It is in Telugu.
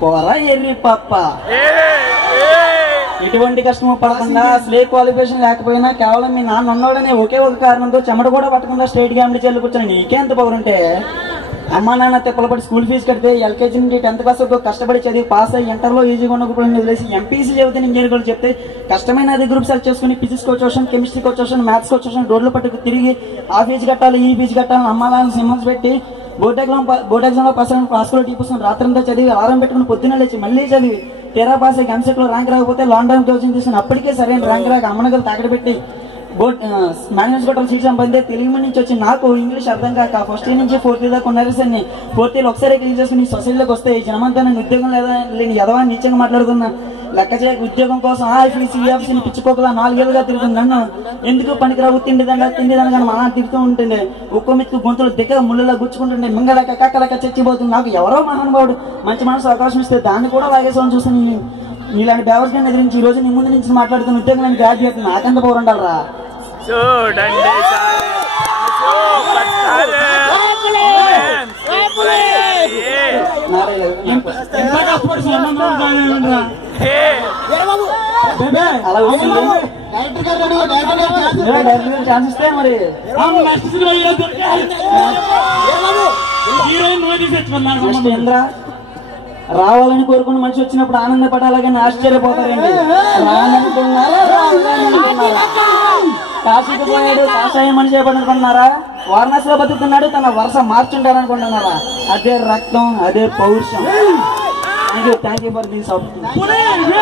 పోరా ఎర్రి పప్ప. ఎటువంటి కష్టము పడకుండా స్లే క్వాలిఫికేషన్ లేకపోయినా కేవలం మీ నాన్న ఉన్నాడనే ఒకే ఒక కారణంతో చెమట కూడా పట్టకుండా స్టేట్ గ్యామ్లీ చెల్లి కూర్చొని నీకే ఎంత పవరుంటే అమ్మా నాన్న తిప్పలపడి స్కూల్ ఫీజు కడితే ఎల్కేజీ నుండి 10th క్లాస్ వరకు కష్టపడి చదివి పాస్ అయ్యి ఇంటర్లో ఈజీగా ఉన్న గ్రూపులను వదిలేసి ఎంపీసీ చదివితే ఇంజనీర్ చెప్తే కష్టమైన అది గ్రూప్ సెలెక్ట్ చేసుకుని ఫిజిక్స్ కోచ్ వచ్చాను, కెమిస్ట్రీ కోచ్ వచ్చాను, మ్యాథ్స్ కోచ్ వచ్చాను, రోడ్లు పట్టుకు తిరిగి ఆ ఫీజు కట్టాలి ఈ ఫీజు కట్టాలని అమ్మాలని సింహల్స్ పెట్టి బోర్డ్ ఎగ్జామ్ లో పాస్ అయిన పాస్లో టీపుస్తాను రాత్రంతా చదివి ఆరం పెట్టుకుని పొద్దున్న లేచి మళ్ళీ చదివి తెరా పాస్ అయ్యి ఎంసెట్ లో ర్యాంక్ రాకపోతే లాంగ్ టర్మ్ కోచింగ్ తీసుకుని అప్పటికే సరైన ర్యాంక్ రాక అమ్మనగలు తాకడ పెట్టి మేనేజ్ గొట్టలు సీట్ సంపాదించే తెలుగు నుంచి వచ్చి నాకు ఇంగ్లీష్ అర్థం కాక ఫస్ట్ ఇయర్ నుంచి 4th దాకా ఉన్నారు సార్. 4th ఇయర్ ఒకసారి క్లియర్ చేసుకుని సొసైటీలోకి వస్తే జనమంతా నేను ఉద్యోగం లేదా లేని ఎదవా నీచంగా మాట్లాడుతున్నా లెక్క చేయక ఉద్యోగం కోసం ఆఫీసీని పిచ్చుకోకలా 4 ఏళ్ళుగా తిరుగుతుంది. నన్ను ఎందుకు పనికిరావు తిండిదండ కానీ మా తిరుగుతూ ఉంటుండే ఒక్కో మెతుకు గొంతులు దిగ్గ ముళ్ళలా గుచ్చుకుంటుండే మింగలేక కక్కలేక చచ్చిపోతుంది. నాకు ఎవరో మహానుభావుడు మంచి మనసు అవకాశం ఇస్తే దాన్ని కూడా లాగేసామని చూసి నీలాంటి బేవర్స్ని ఎదిరించి ఈ రోజు నీ ముందు నుంచి మాట్లాడుతున్న ఉద్యోగం నేను గ్రాడ్యుయేట్ నాకెంత పవర్ ఉండాలరా. ఛాన్స్ ఇస్తే మరి ఇంద్ర రావాలని కోరుకున్న మనిషి వచ్చినప్పుడు ఆనందపడాలని ఆశ్చర్యపోతారండి. కాశీకి పోయాడు కాషాయం మనిషి అయిపోయాడనుకుంటున్నారా? వారణాసిలో బతుకుతున్నాడు తన వరుస మార్చుంటాడు అనుకుంటున్నారా? అదే రక్తం అదే పౌరుషం. Thank you for this opportunity.